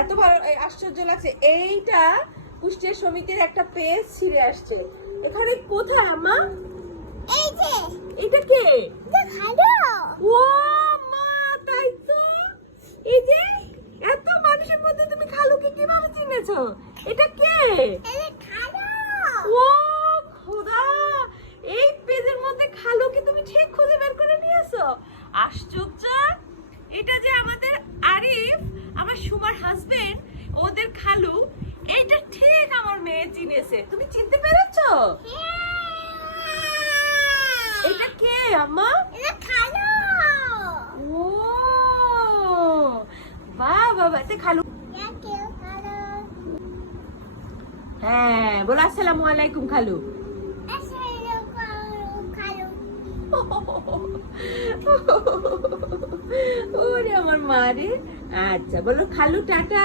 এত ভালো আশ্চর্য লাগছে। এইটা কুষ্টিয়া সমিতির একটা পেজ ছিঁড়ে আসছে। এখানে কোথায় আমা এই যে। এটা কে? ও মা তাই তো। এই যে এত মানুষের মধ্যে তুমি খালুকে কীভাবে চিনেছো? এটা কে? ও খোদা। এই পেজের মধ্যে খালুকে তুমি ঠিক খুঁজে বের করে নিয়েছো। আশ্চর্য এটা যে আমাদের আরিফ আমার সুমার হাজবেন্ড ওদের খালু এইটা ঠিক আমার মেয়ে চিনেছে তুমি চিনতে পেরেছ এটা কে আম্মা এটা খালো ও বাহ বাবা তে খালু ইয়া হ্যাঁ বলো আসসালামু আলাইকুম খালু খালো ওরে আমার মা রে আচ্ছা বলো খালু টাটা।